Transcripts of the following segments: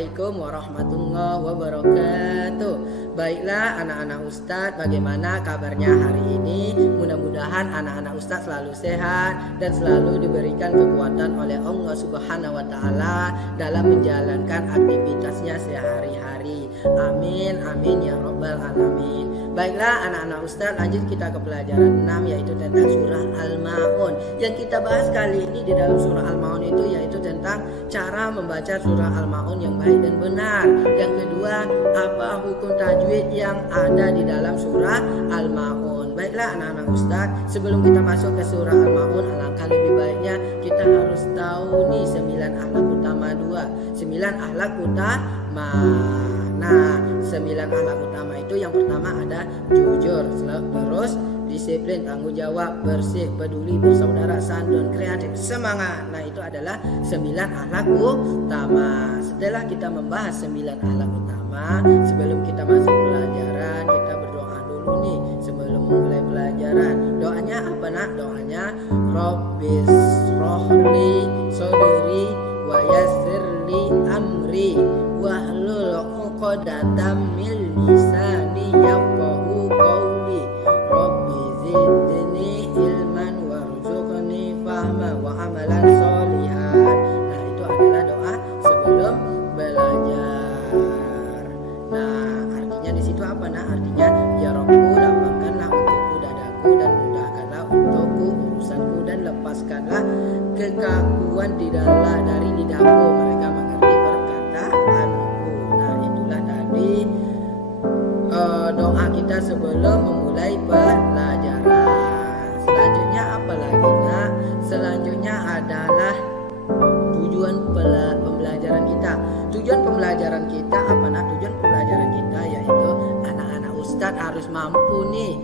Assalamualaikum warahmatullahi wabarakatuh. Baiklah anak-anak Ustadz, bagaimana kabarnya hari ini? Mudah-mudahan anak-anak Ustadz selalu sehat dan selalu diberikan kekuatan oleh Allah Subhanahu wa Ta'ala dalam menjalankan aktivitasnya sehari-hari. Amin, amin ya Rabbal alamin. Baiklah anak-anak Ustadz, lanjut kita ke pelajaran 6, yaitu tentang surah Al-Ma'un. Yang kita bahas kali ini di dalam surah Al-Ma'un itu yaitu tentang cara membaca surah Al-Ma'un yang baik dan benar. Yang kedua, apa hukum tajwid yang ada di dalam surah Al-Ma'un. Baiklah anak-anak Ustadz, sebelum kita masuk ke surah Al-Ma'un, alangkah lebih baiknya kita harus tahu nih 9 akhlak utama 9 akhlak utama. Nah, 9 akhlak utama itu yang pertama ada jujur, terus disiplin, tanggung jawab, bersih, peduli, bersaudara, santun, kreatif, semangat. Nah, itu adalah 9 akhlak utama. Setelah kita membahas 9 akhlak utama, sebelum kita masuk pelajaran, kita berdoa dulu nih sebelum mulai pelajaran. Doanya apa nak? Doanya Rabbis rohli sodri wa yassirli amri wahlul 'uqdatam min lisani yafqahu qawli. Rabbi zidni ilman warzuqni fahma wa amalan sholihan. Nah, itu adalah doa sebelum belajar. Nah, artinya di situ apa? Nah, artinya ya Rabbu, lapangkanlah untukku dadaku dan mudahkanlah untukku urusanku dan lepaskanlah kekakuan dari lidahku, mereka mengerti perkataanku. Nah, itulah tadi doa kita sebelum memulai pelajaran. Selanjutnya apa lagi nak? Selanjutnya adalah tujuan pembelajaran kita. Tujuan pembelajaran kita apa nak? Tujuan pembelajaran kita yaitu anak-anak Ustadz harus mampu nih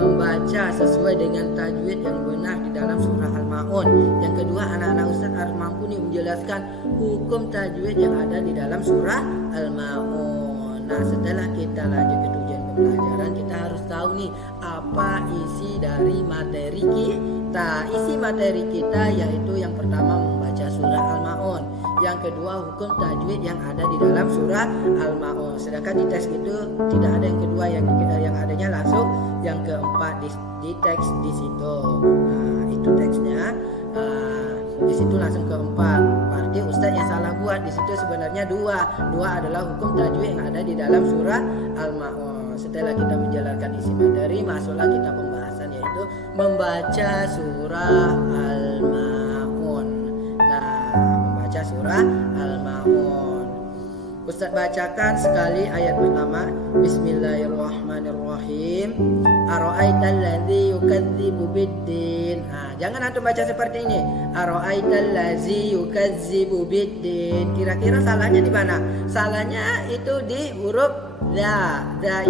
membaca sesuai dengan tajwid yang benar di dalam surah Al-Ma'un. Yang kedua, anak-anak Ustadz harus mampu nih menjelaskan hukum tajwid yang ada di dalam surah Al-Ma'un. Nah, setelah kita lanjut ke tujuan pembelajaran, kita harus tahu nih apa isi dari materi kita. Isi materi kita yaitu yang pertama membaca surah Al-Ma'un, yang kedua hukum tajwid yang ada di dalam surah Al-Ma'un. Sedangkan di teks itu tidak ada yang kedua, yang adanya langsung yang keempat di teks di situ. Nah, itu teksnya. Di situ langsung keempat. Berarti Ustadz yang salah buat. Di situ sebenarnya dua adalah hukum tajwid yang ada di dalam surah Al-Ma'un. Setelah kita menjalankan isi materi, masuklah kita pembahasan yaitu membaca surah Al-Ma'un. Nah, membaca surah Al-Ma'un. Ustadz bacakan sekali ayat pertama. Bismillahirrahmanirrahim. Ara'aital ladzi yukadzibu biddin. Nah, jangan antum baca seperti ini. Ara'aital ladzi yukadzibu biddin. Kira-kira salahnya di mana? Salahnya itu di huruf za. Za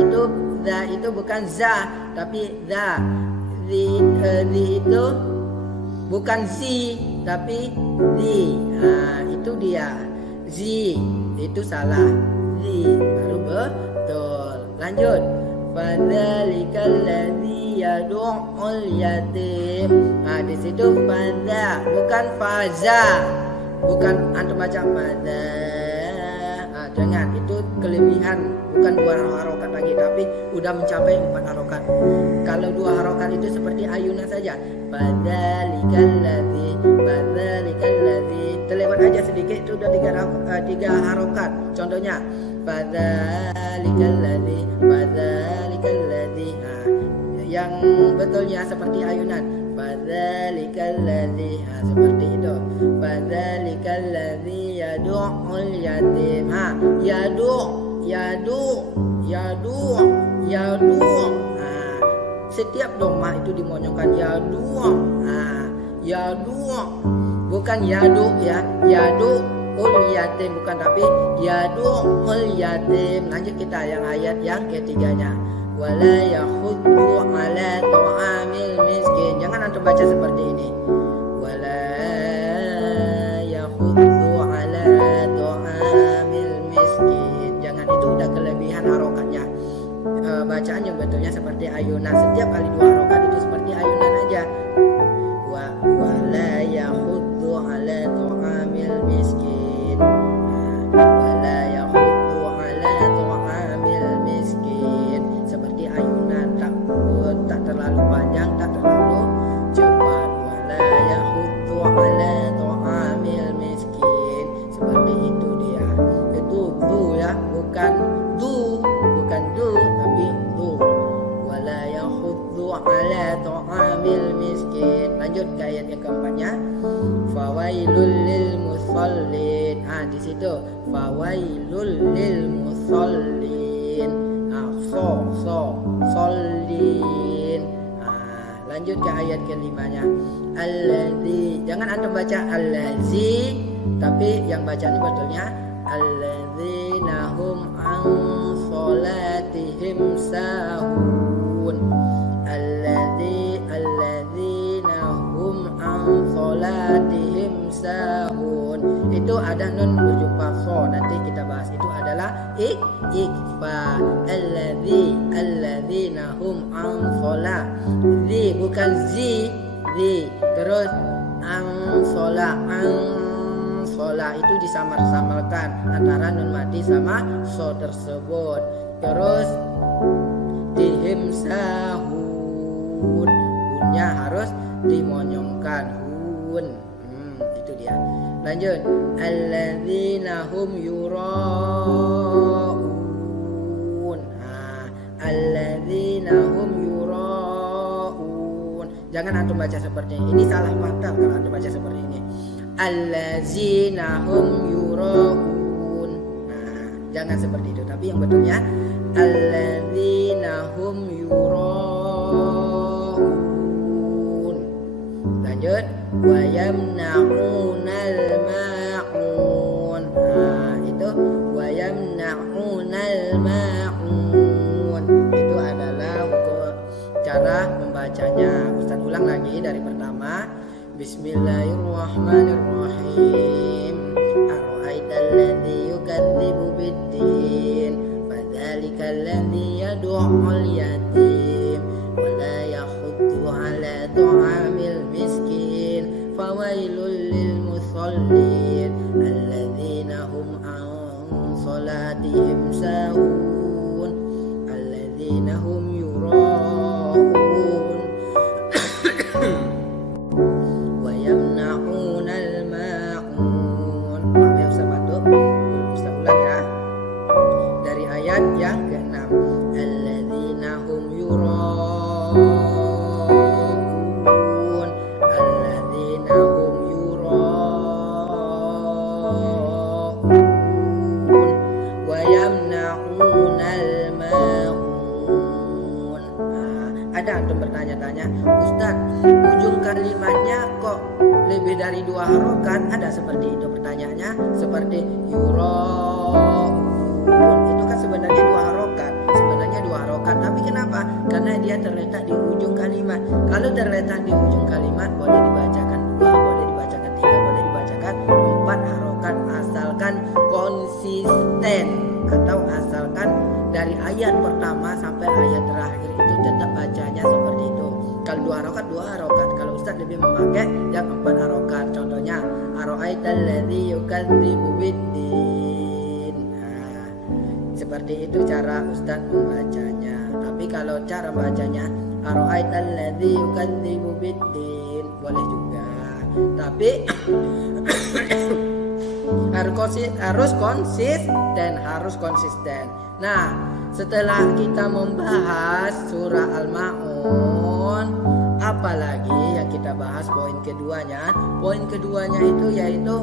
itu bukan za, tapi za. Zi itu bukan zi, tapi zi. Nah, itu dia. Zi itu salah. Zi baru betul. Lanjut. Fadzalikal ladzi yad'ul yatim. Nah, di situ fadza bukan faza. Bukan antum baca fadza. Nah, jangan, itu kelebihan, bukan 2 harokat lagi, tapi udah mencapai 4 harokat. Kalau 2 harokat itu seperti ayunan saja. Fadzalikal ladzi terlewat aja sedikit, itu udah 3 harokat. Contohnya fadzalikal ladzi. Nah, yang betulnya seperti ayunan. Fadzalikal ladzi. Nah, seperti itu. Fadzalikal ladzi yad'ul yatim. Yadu. Nah, setiap doma itu dimonyongkan yadu. Nah, yadu bukan yadu ya. Yadu ul yatim bukan, tapi yadu ul yatim. Lanjut kita yang ayat yang ketiganya. Wala yakhuddu ala ta'amil miskin. Jangan antum baca seperti ini. Wala yakhuddu ala ta'amil miskin. Jangan, itu udah kelebihan harokatnya. Bacaan yang betulnya seperti ayunan. Setiap kali 2 harokat itu seperti ayunan aja. Wala yakhuddu ala ta'amil miskin. Wala ya, bukan du, tapi du. Wala yakhuddu ala ta'amil miskin. Lanjut ke ayat yang keempatnya. Fawailul lil musallin. Di situ fawailul lil musallin. Sollin. Lanjut ke ayat kelimanya. Alladzi. Jangan antum baca allazi, tapi yang baca ini betulnya alladzina hum an sholatihim sahun. Alladzina hum an sholatihim sahun. Itu ada nun berjumpa so, nanti kita bahas. Itu adalah ikfa. Alladzina hum an sholat. Zi bukan zi. Terus an sholat itu disamar-samarkan antara nun mati sama so tersebut. Terus dihim sahun, hunnya harus dimonyongkan hun. Itu dia. Lanjut. Alladzina hum yura'un. Alladzina hum yura'un. Jangan antum baca seperti ini. Ini salah fatal kalau antum baca seperti ini. Alladzina hum yura'un. Jangan seperti itu. Tapi yang betulnya alladzina hum yura'un. Lanjut. Wa yamna'unal ma'un. Itu wa yamna'unal ma'un. Itu adalah cara membacanya. Ustaz ulang lagi dari pertama. Bismillahirrahmanirrahim. Ara'aital ladzi yukadzibu biddin, fadzalikal ladzi yad'ul yatim wa la yakhuddu 'ala ta'amil miskin, fawailul lil musallin alladzina hum an sholatihim sahun, alladzina hum yura'un wa yamna'unal ma'un. Maaf ya Ustaz batuk, Ustaz ulang ya. Dari ayat yang ke-6. Alladzina hum yura'un, alladzina hum yura'un wa yamna'unal ma'un. Ada antum bertanya-tanya, Ustaz, ujung kalimatnya kok lebih dari 2 harokat? Ada seperti itu pertanyaannya. Seperti yura'un, itu kan sebenarnya 2 harokat. Tapi kenapa? Karena dia terletak di ujung kalimat. Kalau terletak di ujung kalimat, boleh dibacakan 2, boleh dibacakan 3, boleh dibacakan 4 harokat, asalkan konsisten, atau asalkan dari ayat pertama sampai ayat terakhir itu tetap bacanya seperti itu. Kalau 2 harokat, 2 harokat. Kalau Ustaz lebih memakai yang 4 harokat. Contohnya ara'aital ladzi yukadzibu biddin. Seperti itu cara Ustaz membacanya. Tapi kalau cara bacanya ara'aital ladzi yukadzibu biddin, boleh juga. Tapi harus konsisten. Nah, setelah kita membahas surah Al-Ma'un, apalagi yang kita bahas poin keduanya. Poin keduanya itu yaitu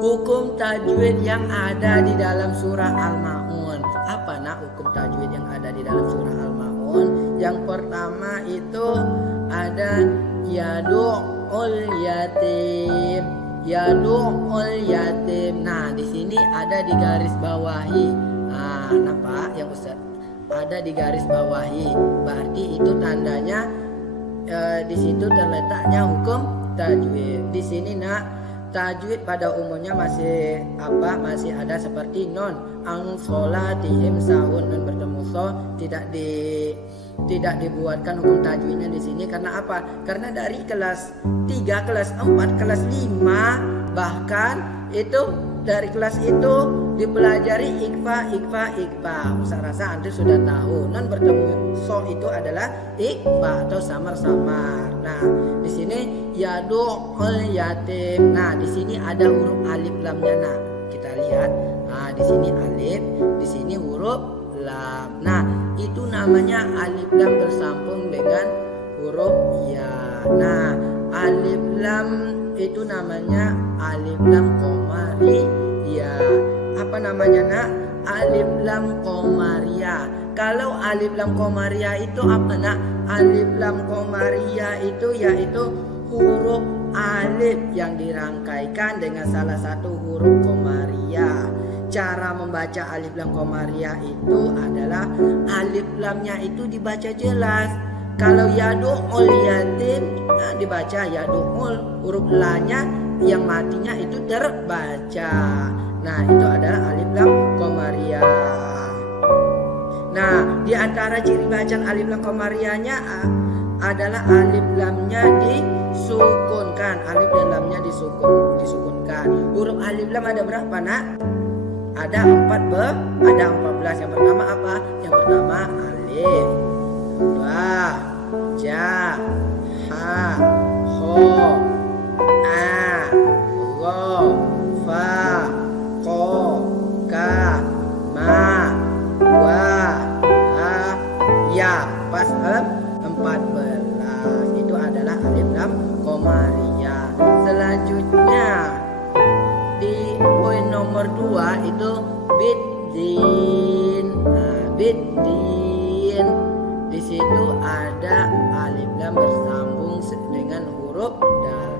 hukum tajwid yang ada di dalam surah Al-Ma'un. Apa hukum tajwid yang ada di dalam surah Al-Ma'un? Yang pertama itu ada yadu'ul yatim. Yadu'ul yatim. Nah, di sini ada di garis bawahi. Nampak yang Ustaz? Ada di garis bawahi. Berarti itu tandanya di situ terletaknya hukum tajwid. Di sini tajwid pada umumnya masih ada seperti non ang sholatihim sahun, non bertemu so tidak dibuatkan hukum tajwidnya di sini. Karena apa? Karena dari kelas 3, kelas 4, kelas 5, bahkan itu dari kelas itu dipelajari ikfa. Saya rasa antum sudah tahu non bertemu so itu adalah ikfa atau samar-samar. Nah, di sini yadu'ul yatim. Nah, di sini ada huruf alif lamnya. Nah, kita lihat Nah, di sini alif, di sini huruf lam. Nah, itu namanya alif lam bersambung dengan huruf ya. Nah, alif lam itu namanya alif lam komaria. Apa namanya, Nak? Alif lam komaria. Kalau alif lam komaria itu apa, Nak? Alif lam komaria itu yaitu huruf alif yang dirangkaikan dengan salah satu huruf komaria. Cara membaca alif lam komaria itu adalah alif lamnya itu dibaca jelas. Kalau yadu'ul yatim, nah, dibaca yadu'ul, huruf lanya yang matinya itu terbaca. Nah, itu adalah alif lam komaria. Nah, di antara ciri bacaan alif lam komarianya adalah alif lamnya disukunkan. Alif dan lamnya disukunkan. Huruf alif lam ada berapa, Nak? Ada 14. Yang pertama apa? Yang pertama alif, ba, ja, ha, ho, a, ro, fa, ko, ka, ma, wa, ha, ya. Pas 14. Itu adalah alif lam komaria. Selanjutnya di poin nomor 2 itu biddin. Biddin. Di situ ada alif lam bersambung dengan huruf dal.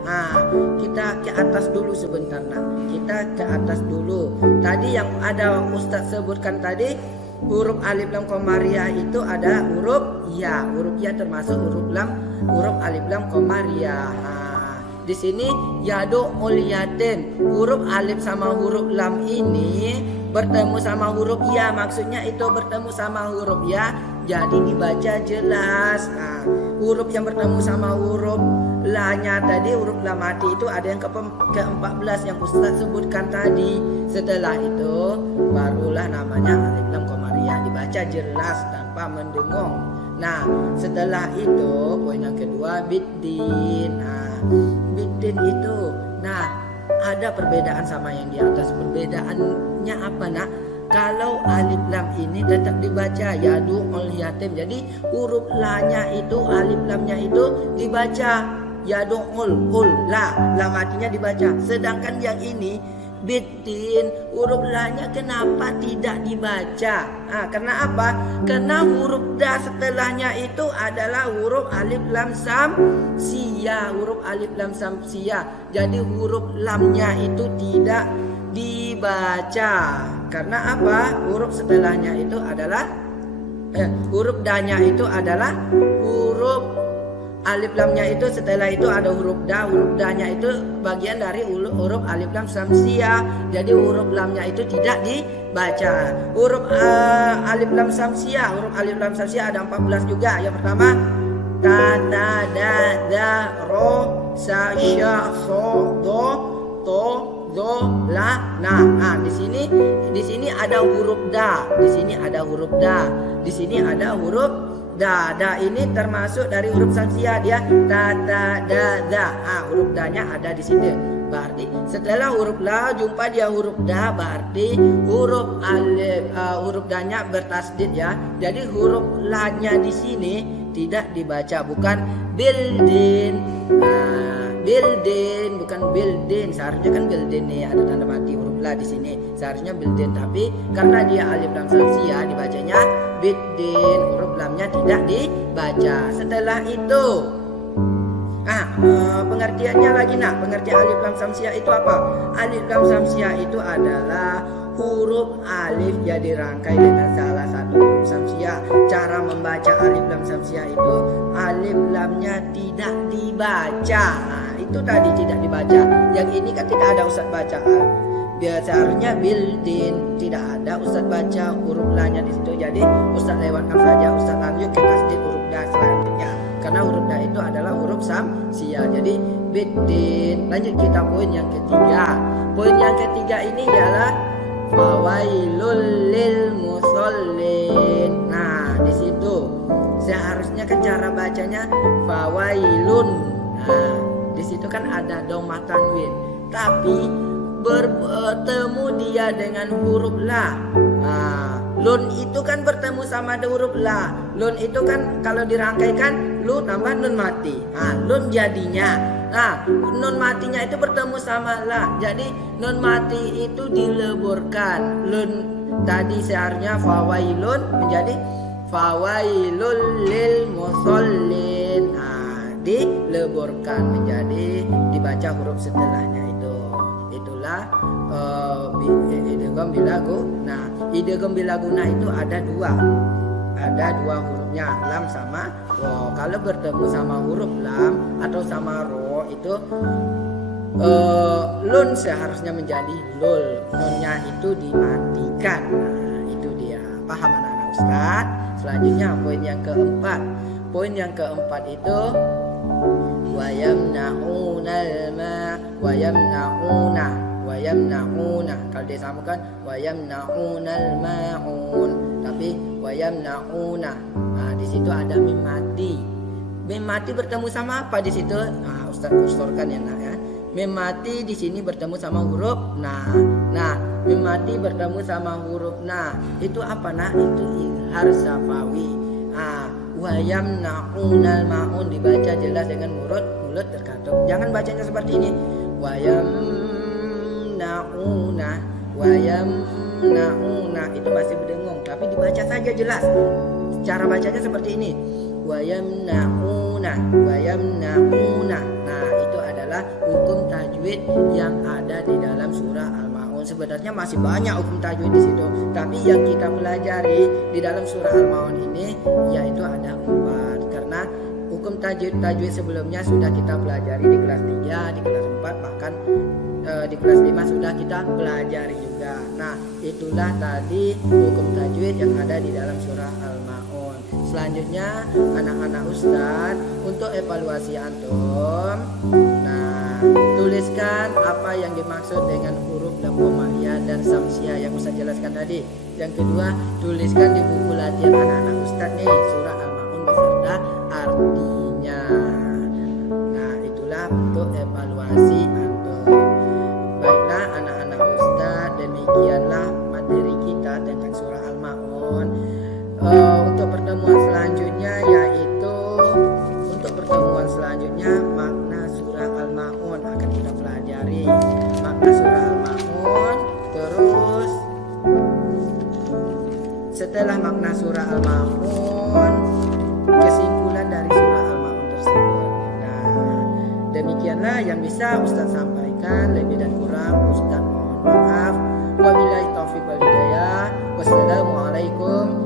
Kita ke atas dulu sebentar, Nak. Kita ke atas dulu. Tadi yang ada Ustadz sebutkan tadi, huruf alif lam komaria itu ada huruf ya. Huruf ya termasuk huruf alif lam komaria. Di sini yadu'ul yatim, huruf alif sama huruf lam ini bertemu sama huruf ya, maksudnya itu bertemu sama huruf ya, jadi dibaca jelas. Nah, huruf yang bertemu sama huruf la-nya tadi, huruf la mati itu ada yang ke-14 yang Ustadz sebutkan tadi. Setelah itu barulah namanya alif lam komaria, dibaca jelas tanpa mendengung. Nah, setelah itu poin yang kedua biddin. Biddin itu, nah, ada perbedaan sama yang di atas. Perbedaannya apa, Nak? Kalau alif lam ini tetap dibaca yadu'ul yatim, jadi huruf la-nya itu, alif lamnya itu dibaca yadu'ul, la matinya dibaca. Sedangkan yang ini biddin, huruf la-nya kenapa tidak dibaca? Karena apa? Karena huruf da setelahnya itu adalah huruf alif lam samsia, huruf alif lam samsia. Jadi huruf lamnya itu tidak dibaca. Karena apa? Huruf setelahnya itu adalah huruf da-nya itu adalah huruf alif lamnya itu, setelah itu ada huruf da. Huruf da-nya itu bagian dari huruf alif lam samsia. Jadi huruf lamnya itu tidak dibaca. Huruf alif lam samsia, huruf alif lam samsia ada 14 juga. Yang pertama ta, ta, da, da, ro, sa, sya, so, do, to, do, la. Nah, di sini ada huruf da. Di sini ada huruf da. Di sini ada huruf da. Da ini termasuk dari huruf samsia, dia ta, ta, da, da. Huruf da-nya ada di sini. Berarti setelah huruf la jumpa dia huruf da, berarti huruf alif huruf da-nya bertasdid ya. Jadi huruf la-nya di sini tidak dibaca, bukan bildin. Bildin bukan bildin. Seharusnya kan bildin nih, ada tanda mati huruf la di sini. Seharusnya bildin, tapi karena dia alif lam samsia dibacanya biddin, huruf lamnya tidak dibaca. Setelah itu pengertiannya lagi, Nak. Pengertian alif lam samsia itu apa? Alif lam samsia itu adalah huruf alif yang dirangkai dengan salah satu huruf samsia. Cara membaca alif lam samsia itu alif lamnya tidak dibaca. Itu tadi tidak dibaca. Yang ini kan tidak ada ustadz baca. Biasanya bildin tidak ada ustadz baca huruf la-nya di situ. Jadi ustadz lewatkan saja. Ustadz lanjut ke tasdid huruf da selanjutnya. Karena huruf da itu adalah huruf samsia. Jadi biddin. Lanjut kita poin yang ketiga. Poin yang ketiga ini ialah fawailul lil musallin. Nah, di situ seharusnya kan cara bacanya fawailun. Nah, di situ kan ada dhammah tanwin. Tapi bertemu dia dengan huruf la. Lun itu kan bertemu sama huruf la. Lun itu kan kalau dirangkaikan lu tambah nun mati. Lun jadinya. Nun matinya itu bertemu sama la. Jadi nun mati itu dileburkan. Lun tadi seharusnya fawailun menjadi fawailul lil musallin. Dileburkan menjadi dibaca huruf setelahnya itu. Itulah idgham bilagu. Nah, idgham bilaguna itu ada dua hurufnya, lam sama ro. Kalau bertemu sama huruf lam atau sama ro itu lun seharusnya menjadi lul. Nunnya itu dimatikan. Nah, itu dia. Paham anak-anak Ustaz? Selanjutnya poin yang keempat. Poin yang keempat itu wayamna'unal ma wayamna'una. Kalau disamakan wayamna'unal ma'un, tapi wayamna'una. Di situ ada mim mati. Mim mati bertemu sama apa di situ? Ustaz kusorkan ya nak ya. Mim mati di sini bertemu sama huruf nah. Mim mati bertemu sama huruf nah. Itu apa nak? Itu izhar syafawi. Wayamna'unal ma'un dibaca jelas dengan mulut terkatup. Jangan bacanya seperti ini. Wayamna'una itu masih berdengung, tapi dibaca saja jelas. Cara bacanya seperti ini. Wayamna'una. Nah, itu adalah hukum tajwid yang ada di dalam surah Al-Maun. Sebenarnya masih banyak hukum tajwid di situ, tapi yang kita pelajari di dalam surah Al-Maun ini yaitu ada 4. Karena hukum tajwid sebelumnya sudah kita pelajari di kelas 3, di kelas 4, bahkan di kelas 5 sudah kita pelajari juga. Nah, itulah tadi hukum tajwid yang ada di dalam surah Al-Maun. Selanjutnya anak-anak Ustaz untuk evaluasi antum. Nah, tuliskan apa yang dimaksud dengan huruf lambomaiyah dan samsiah yang Ustaz jelaskan tadi. Yang kedua, tuliskan di buku latihan anak-anak Ustaz nih surah Al-Maun beserta artinya. Nah, itulah untuk evaluasi antum. Baiklah anak-anak Ustaz, demikianlah materi kita tentang surah Al-Maun. Untuk pertemuan selanjutnya makna surah Al-Maun akan kita pelajari. Makna surah Al-Maun, terus setelah makna surah Al-Maun kesimpulan dari surah Al-Maun tersebut. Nah, demikianlah yang bisa Ustaz sampaikan. Lebih dan kurang Ustaz mohon maaf. Wabillahi taufiq wal hidayah. Wassalamualaikum